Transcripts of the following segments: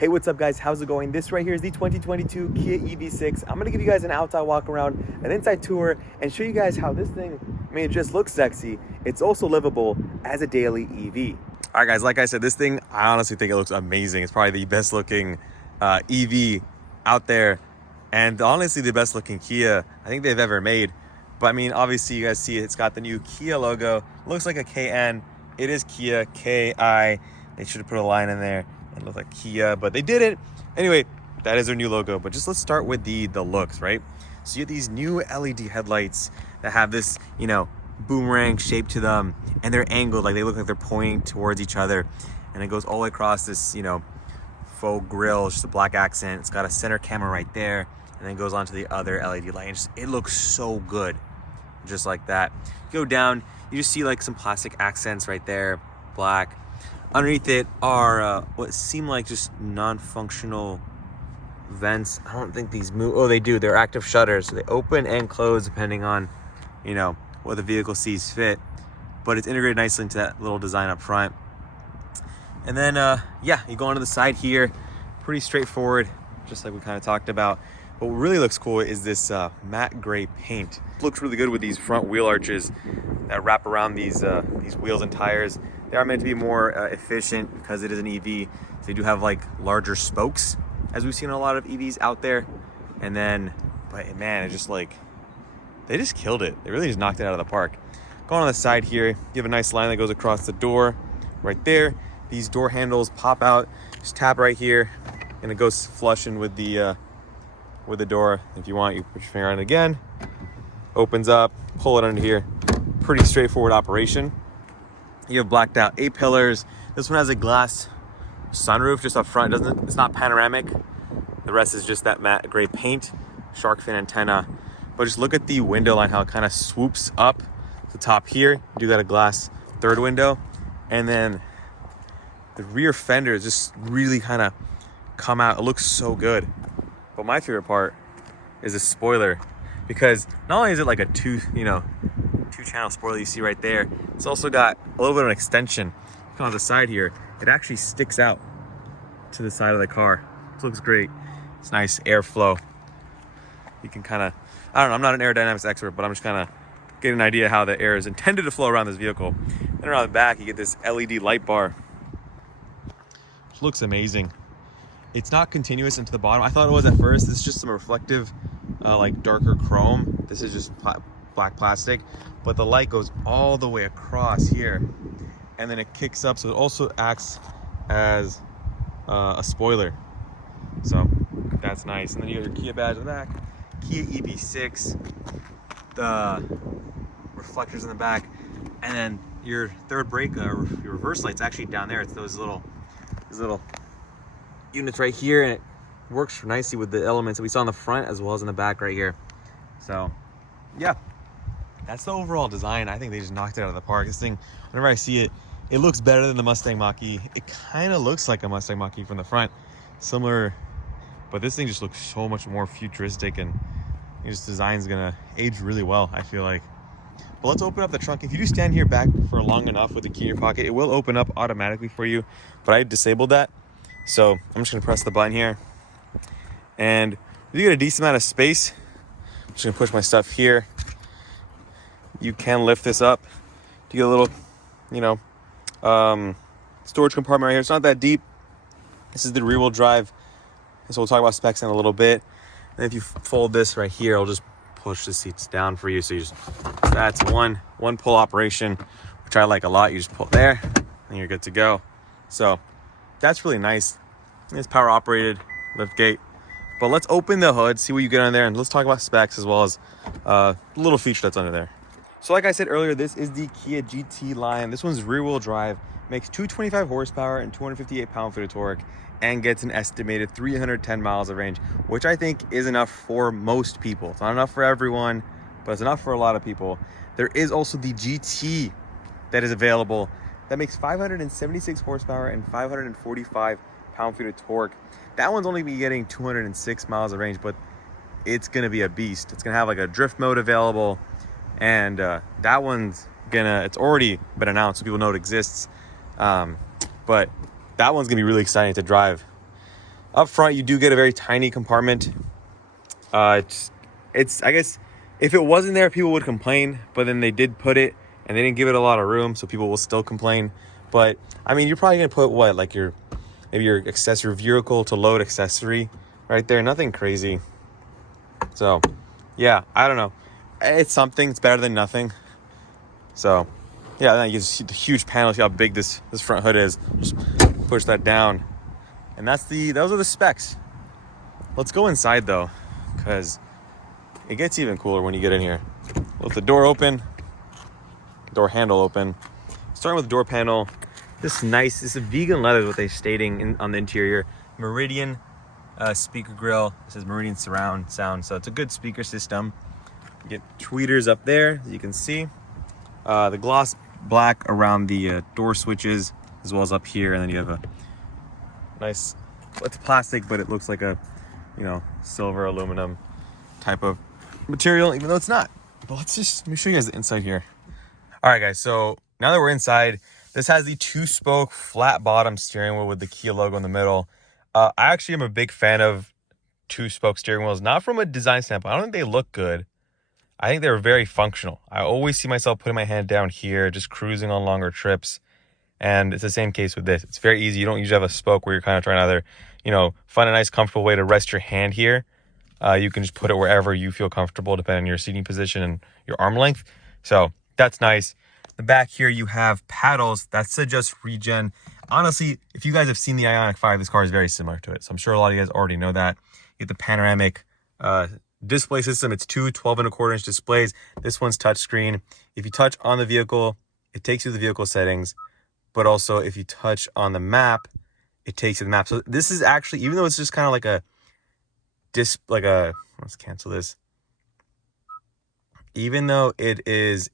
Hey, what's up guys? How's it going? This right here is the 2022 Kia EV6. I'm gonna give you guys an outside walk around, an inside tour, and show you guys how this thing, I mean, it just looks sexy. It's also livable as a daily EV. All right guys, like I said, this thing, I honestly think it looks amazing. It's probably the best looking EV out there, and honestly the best looking Kia I think they've ever made. But I mean, obviously you guys see it's got the new Kia logo. Looks like a KN. It is Kia, KI. They should have put a line in there. It looked like Kia, but they didn't. Anyway, that is their new logo. But just let's start with the looks, right? So you have these new LED headlights that have this, you know, boomerang shape to them, and they're angled, like they look like they're pointing towards each other. And it goes all the way across this, you know, faux grille, just a black accent. It's got a center camera right there, and then goes on to the other LED light. And just, it looks so good, just like that. You go down, you just see like some plastic accents right there, black. Underneath it are what seem like just non-functional vents. I don't think these move. Oh, they do. They're active shutters. So they open and close depending on, you know, what the vehicle sees fit. But it's integrated nicely into that little design up front. And then, yeah, you go onto the side here. Pretty straightforward, just like we kind of talked about. But what really looks cool is this matte gray paint. It looks really good with these front wheel arches that wrap around these wheels and tires. They are meant to be more efficient because it is an EV. So they do have like larger spokes, as we've seen a lot of EVs out there. And then, but man, it just like, they just killed it. They really just knocked it out of the park. Going on the side here, you have a nice line that goes across the door right there. These door handles pop out. Just tap right here, and it goes flush in with the door. If you want, you put your finger on it again. Opens up, pull it under here. Pretty straightforward operation. You have blacked out A-pillars. This one has a glass sunroof just up front. It's not panoramic. The rest is just that matte gray paint, shark fin antenna. But just look at the window line, how it kind of swoops up the top here. You do got a glass third window. And then the rear fenders just really kind of come out. It looks so good. But my favorite part is the spoiler, because not only is it like a two-channel spoiler you see right there, it's also got a little bit of an extension. Look on the side here, it actually sticks out to the side of the car. This looks great. It's nice airflow. You can kind of, I don't know, I'm not an aerodynamics expert, but I'm just kind of getting an idea how the air is intended to flow around this vehicle. And around the back, you get this LED light bar, which looks amazing. It's not continuous into the bottom. I thought it was at first. This is just some reflective, like darker chrome. This is just black plastic, but the light goes all the way across here, and then it kicks up, so it also acts as a spoiler. So that's nice. And then you have your Kia badge in the back, Kia EV6, the reflectors in the back, and then your third brake, your reverse light's actually down there. It's these little units right here, and it works nicely with the elements that we saw in the front as well as in the back right here. So yeah, that's the overall design. I think they just knocked it out of the park. This thing, whenever I see it, it looks better than the Mustang Mach-E. It kind of looks like a Mustang Mach-E from the front, similar, but this thing just looks so much more futuristic, and this design's gonna age really well, I feel like. But let's open up the trunk. If you do stand here back for long enough with the key in your pocket, it will open up automatically for you, but I disabled that. So I'm just gonna press the button here, and you get a decent amount of space. I'm just gonna push my stuff here. You can lift this up to get a little, you know, storage compartment right here. It's not that deep. This is the rear wheel drive. So we'll talk about specs in a little bit. And if you fold this right here, I'll just push the seats down for you. So you just, that's one pull operation, which I like a lot. You just pull there and you're good to go. So that's really nice. It's power operated lift gate. But let's open the hood, see what you get on there, and let's talk about specs as well as a little feature that's under there. So like I said earlier, this is the Kia GT line. This one's rear wheel drive, makes 225 horsepower and 258 pound-feet of torque, and gets an estimated 310 miles of range, which I think is enough for most people. It's not enough for everyone, but it's enough for a lot of people. There is also the GT that is available that makes 576 horsepower and 545 pound-feet of torque. That one's only be getting 206 miles of range, but it's gonna be a beast. It's gonna have like a drift mode available, and that one's it's already been announced, so people know it exists. But that one's gonna be really exciting to drive. Up front, you do get a very tiny compartment. It's I guess if it wasn't there, people would complain, but then they did put it and they didn't give it a lot of room, so people will still complain. But I mean, you're probably gonna put what, like maybe your accessory vehicle to load accessory right there. Nothing crazy. So yeah, I don't know. It's something. It's better than nothing. So yeah, then you see the huge panel. See how big this front hood is. Just push that down, and those are the specs. Let's go inside though, because it gets even cooler when you get in here. With the door open, door handle open. Starting with the door panel, this is a vegan leather, what they're stating on the interior. Meridian speaker grill. It says Meridian surround sound, so it's a good speaker system. You get tweeters up there, as you can see. The gloss black around the door switches, as well as up here, and then you have a nice, it's plastic, but it looks like a, silver aluminum type of material, even though it's not. But let me show you guys the inside here. All right, guys, so now that we're inside, this has the 2-spoke flat bottom steering wheel with the Kia logo in the middle. I actually am a big fan of 2-spoke steering wheels, not from a design standpoint. I don't think they look good. I think they're very functional. I always see myself putting my hand down here, just cruising on longer trips. And it's the same case with this. It's very easy. You don't usually have a spoke where you're kind of trying to either, find a nice, comfortable way to rest your hand here. You can just put it wherever you feel comfortable, depending on your seating position and your arm length. So that's nice. The back here, you have paddles. That's to just regen. Honestly, if you guys have seen the Ioniq 5, this car is very similar to it. So I'm sure a lot of you guys already know that. You get the panoramic display system. It's two 12.25-inch displays. This one's touchscreen. If you touch on the vehicle, it takes you to the vehicle settings. But also, if you touch on the map, it takes you to the map. So this is actually, even though it's just kind of let's cancel this. Even though it is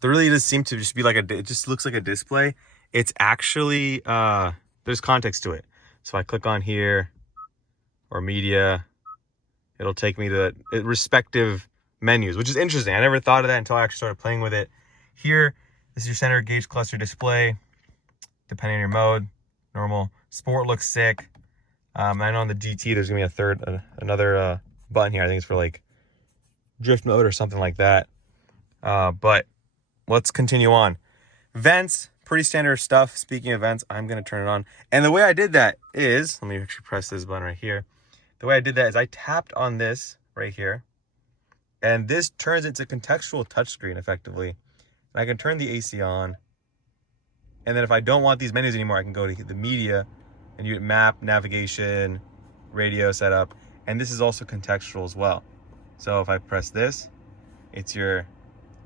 there really does seem to just be it just looks like a display. It's actually, there's context to it. So if I click on here, or media, it'll take me to the respective menus, which is interesting. I never thought of that until I actually started playing with it. Here, this is your center gauge cluster display, depending on your mode. Normal. Sport looks sick. I know on the GT, there's gonna be another button here. I think it's for drift mode or something like that. But let's continue on. Vents, pretty standard stuff. Speaking of vents, I'm gonna turn it on. And the way I did that is, let me actually press this button right here. The way I did that is I tapped on this right here, and this turns into contextual touchscreen effectively. And I can turn the AC on. And then if I don't want these menus anymore, I can go to the media and you get map, navigation, radio setup. And this is also contextual as well. So if I press this, it's your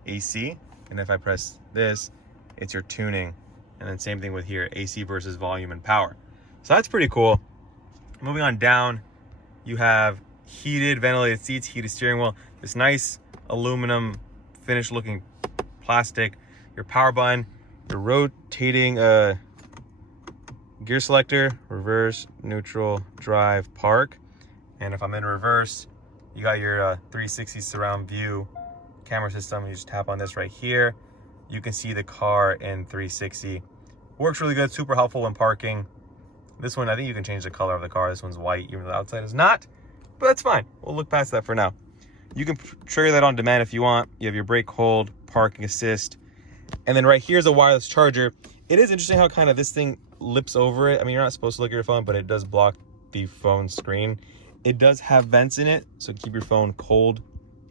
AC. And if I press this, it's your tuning. And then same thing with here, AC versus volume and power. So that's pretty cool. Moving on down, you have heated, ventilated seats, heated steering wheel, this nice aluminum finished looking plastic, your power button, your rotating gear selector, reverse, neutral, drive, park. And if I'm in reverse, you got your 360 surround view camera system. You just tap on this right here. You can see the car in 360. Works really good, super helpful when parking. This one, I think you can change the color of the car. This one's white, even though the outside is not, but that's fine. We'll look past that for now. You can trigger that on demand if you want. You have your brake hold, parking assist, and then right here's a wireless charger. It is interesting how kind of this thing lips over it. I mean, you're not supposed to look at your phone, but it does block the phone screen. It does have vents in it, so keep your phone cold,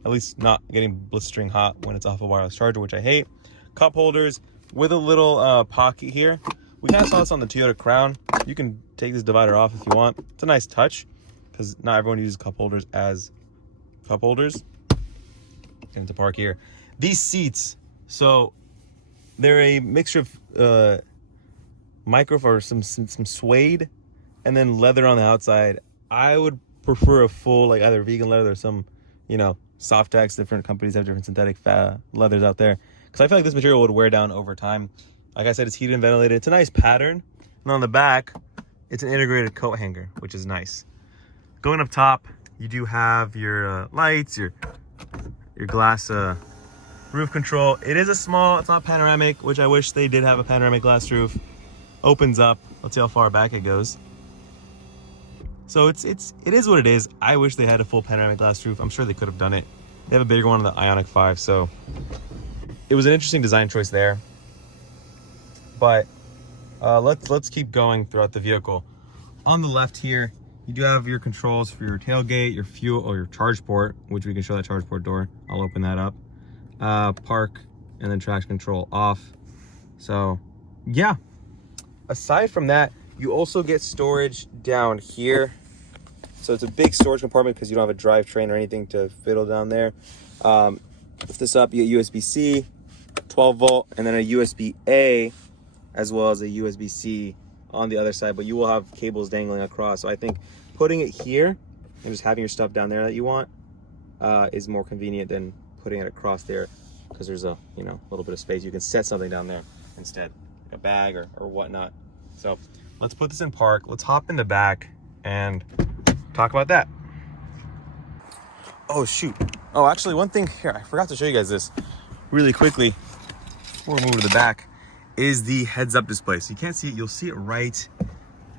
at least not getting blistering hot when it's off a wireless charger, which I hate. Cup holders with a little pocket here. We kind of saw this on the Toyota Crown. You can take this divider off if you want. It's a nice touch because not everyone uses cup holders as cup holders. Getting to park here. These seats, so they're a mixture of or some suede and then leather on the outside. I would prefer a full, either vegan leather or some, Softex. Different companies have different synthetic leathers out there. Because I feel like this material would wear down over time. Like I said, it's heated and ventilated. It's a nice pattern. And on the back, it's an integrated coat hanger, which is nice. Going up top, you do have your lights, your glass roof control. It is it's not panoramic, which I wish they did have a panoramic glass roof. opens up. Let's see how far back it goes. So it is what it is. I wish they had a full panoramic glass roof. I'm sure they could have done it. They have a bigger one on the Ioniq 5, so it was an interesting design choice there. But let's keep going throughout the vehicle. On the left here, you do have your controls for your tailgate, your fuel, or your charge port, which we can show that charge port door. I'll open that up. Park, and then traction control off. So yeah, aside from that, you also get storage down here. So it's a big storage compartment because you don't have a drivetrain or anything to fiddle down there. Lift this up, you get USB-C, 12 volt, and then a USB-A, as well as a USB-C on the other side, but you will have cables dangling across. So I think putting it here and just having your stuff down there that you want is more convenient than putting it across there, because there's a little bit of space. You can set something down there instead, like a bag or whatnot. So let's put this in park. Let's hop in the back and talk about that. Oh shoot. Oh, actually, one thing here, I forgot to show you guys this really quickly before we move to the back, is the heads-up display. So you can't see it, you'll see it right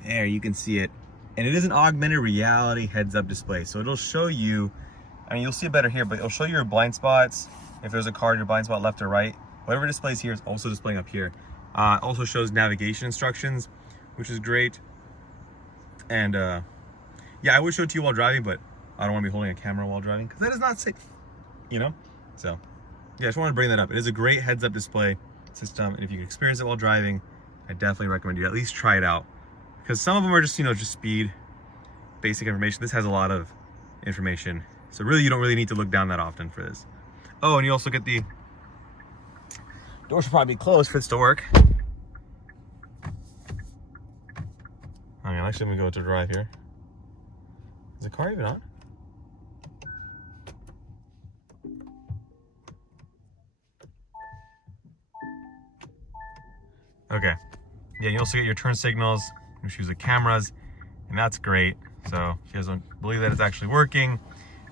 there. You can see it, and it is an augmented reality heads-up display. So it'll show you, I mean, you'll see it better here, but it'll show you your blind spots. If there's a car in your blind spot, left or right, whatever displays here is also displaying up here. It also shows navigation instructions, which is great. And yeah, I would show it to you while driving, but I don't want to be holding a camera while driving because that is not safe, So yeah, I just want to bring that up. It is a great heads-up display system, and if you can experience it while driving, I definitely recommend you at least try it out, because some of them are just just speed, basic information. This has a lot of information, so really you don't really need to look down that often for this. Oh, and you also get the door should probably be closed for this to work. I mean, actually, let me go to drive here. Is the car even on? Okay. Yeah, you also get your turn signals, which use the cameras, and that's great. So if you guys don't believe that it's actually working,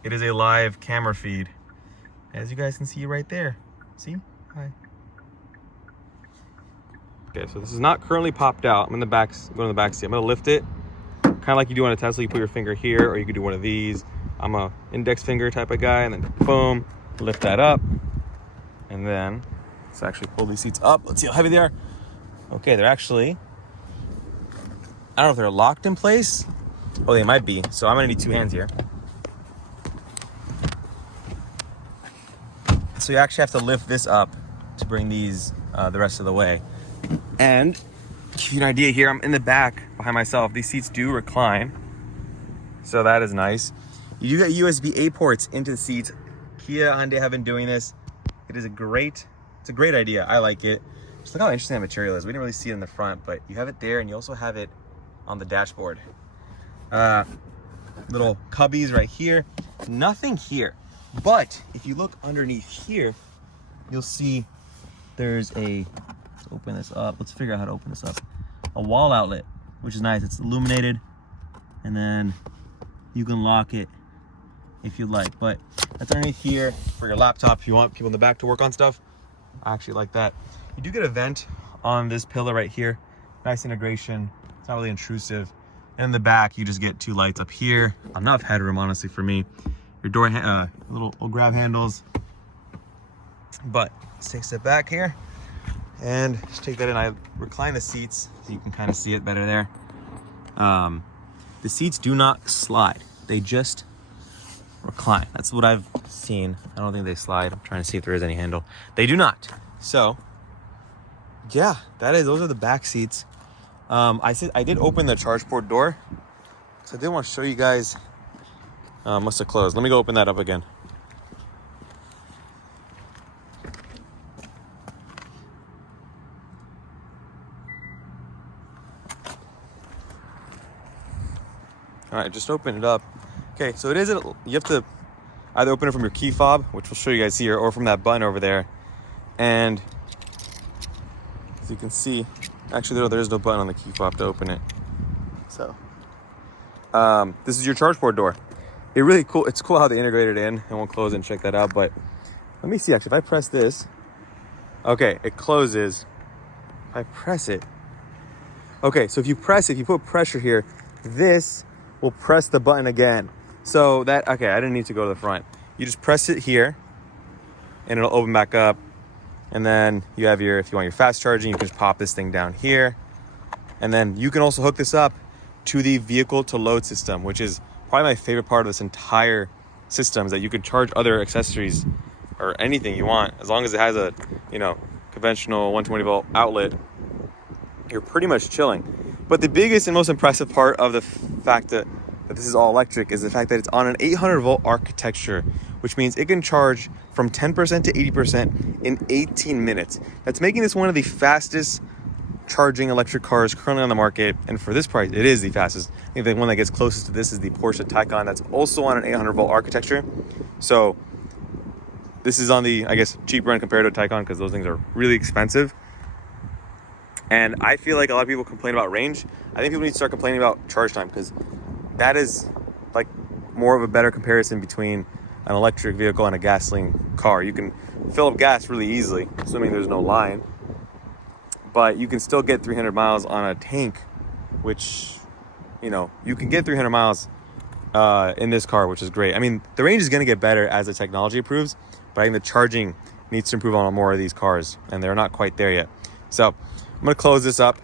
it is a live camera feed, as you guys can see right there. See? Hi. Okay, so this is not currently popped out. I'm in the back, going to the back seat. I'm gonna lift it, kind of like you do on a Tesla. You put your finger here, or you could do one of these. I'm a index finger type of guy, and then boom, lift that up. And then let's actually pull these seats up. Let's see how heavy they are. Okay, they're actually, I don't know if they're locked in place. Oh, they might be. So I'm gonna need two hands here. So you actually have to lift this up to bring these the rest of the way. And to give you an idea here, I'm in the back behind myself. These seats do recline, so that is nice. You do get USB-A ports into the seats. Kia, Hyundai have been doing this. It's a great idea. I like it. Just look how interesting that material is. We didn't really see it in the front, but you have it there, and you also have it on the dashboard. Little cubbies right here. Nothing here, but if you look underneath here, you'll see there's a, let's open this up. Let's figure out how to open this up. A wall outlet, which is nice. It's illuminated, and then you can lock it if you'd like. But that's underneath here for your laptop if you want people in the back to work on stuff. I actually like that. You do get a vent on this pillar right here. Nice integration. It's not really intrusive. And in the back, you just get two lights up here. Enough headroom, honestly, for me. Your door, little grab handles. But let's take a step back here and just take that in. I recline the seats so you can kind of see it better there. The seats do not slide. They just recline. That's what I've seen. I don't think they slide. I'm trying to see if there is any handle. They do not. So yeah, those are the back seats. I did open the charge port door, so I did want to show you guys. Must have closed. Let me go open that up again. All right, just open it up. Okay, so you have to either open it from your key fob, which we'll show you guys here, or from that button over there. And as you can see, actually there is no button on the key fob to open it. So this is your charge port door. It's cool how they integrated it in. I won't close it and check that out, but let me see. Actually, if I press this, okay, it closes. If I press it, Okay, so if you press it, if you put pressure here, this will press the button again. So that, okay, I didn't need to go to the front. You just press it here and it'll open back up. And then you have your, if you want your fast charging, you can just pop this thing down here. And then you can also hook this up to the vehicle to load system, which is probably my favorite part of this entire system, is that you could charge other accessories or anything you want. As long as it has a, you know, conventional 120 volt outlet, you're pretty much chilling. But the biggest and most impressive part of the fact that this is all electric is the fact that it's on an 800 volt architecture, which means it can charge from 10% to 80% in 18 minutes. That's making this one of the fastest charging electric cars currently on the market. And for this price, it is the fastest. I think the one that gets closest to this is the Porsche Taycan. That's also on an 800 volt architecture. So this is on the, I guess, cheaper end compared to a Taycan, because those things are really expensive. And I feel like a lot of people complain about range. I think people need to start complaining about charge time, because that is like more of a better comparison between an electric vehicle and a gasoline car. You can fill up gas really easily, assuming there's no line, but you can still get 300 miles on a tank, which, you know, you can get 300 miles in this car, which is great. I mean, the range is going to get better as the technology improves, but I think the charging needs to improve on more of these cars, and they're not quite there yet. So I'm going to close this up,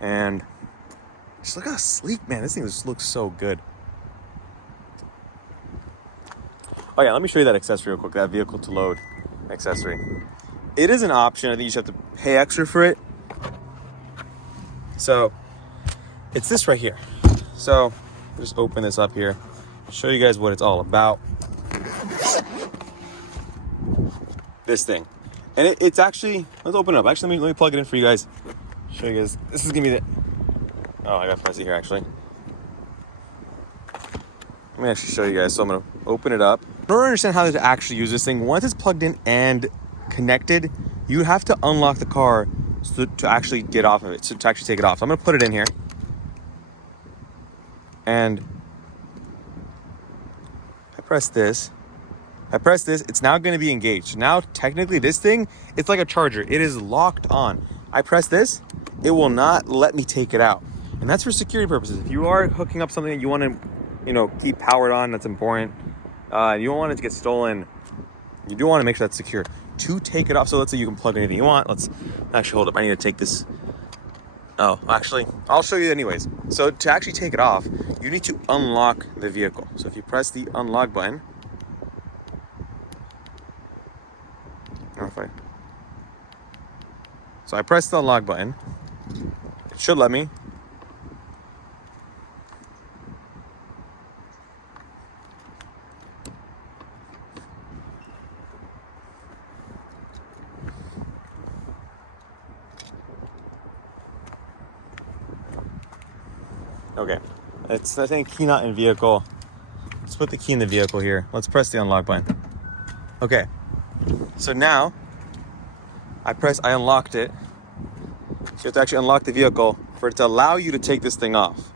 and just look how sleek, man. This thing just looks so good. Oh yeah, let me show you that accessory real quick, that vehicle to load accessory. It is an option. I think you just have to pay extra for it. So it's this right here. So I'll just open this up here, show you guys what it's all about. This thing. And it's actually, let's open it up. Actually, let me plug it in for you guys. Show you guys. This is gonna be the, oh, I gotta press it here actually. Let me actually show you guys. So I'm gonna open it up. In order to understand how to actually use this thing, once it's plugged in and connected, you have to unlock the car to actually get off of it, to actually take it off. So I'm gonna put it in here. And I press this, it's now gonna be engaged. Now, technically this thing, it's like a charger. It is locked on. I press this, it will not let me take it out. And that's for security purposes. If you are hooking up something that you wanna, you know, keep powered on, that's important. You don't want it to get stolen. You do wanna make sure that's secure. To take it off, so let's say you can plug anything you want. Let's actually hold up. I need to take this. Oh, actually, I'll show you anyways. So to actually take it off, you need to unlock the vehicle. So if you press the unlock button, so I press the unlock button. It should let me. Okay, it's, I think, key not in vehicle. Let's put the key in the vehicle here. Let's press the unlock button. Okay, so now I unlocked it. So you have to actually unlock the vehicle for it to allow you to take this thing off.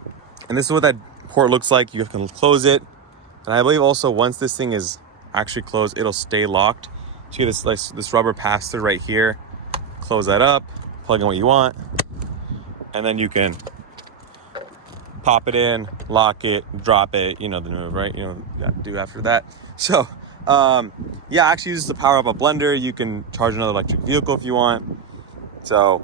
And this is what that port looks like. You can close it. And I believe also once this thing is actually closed, it'll stay locked. So you get this rubber pass-through right here. Close that up, plug in what you want, and then you can pop it in, lock it, drop it, you know the move, right? You know what you got to do after that. So yeah, actually use this to power up a blender. You can charge another electric vehicle if you want. So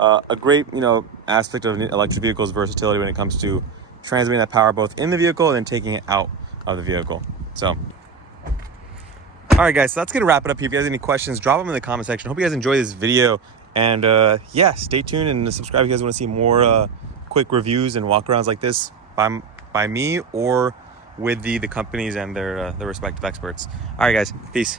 a great, you know, aspect of electric vehicles versatility when it comes to transmitting that power both in the vehicle and then taking it out of the vehicle. So all right guys, so that's gonna wrap it up here. If you guys have any questions, drop them in the comment section. Hope you guys enjoy this video, and yeah, stay tuned and subscribe if you guys want to see more quick reviews and walkarounds like this by me or with the companies and their respective experts. All right guys, peace.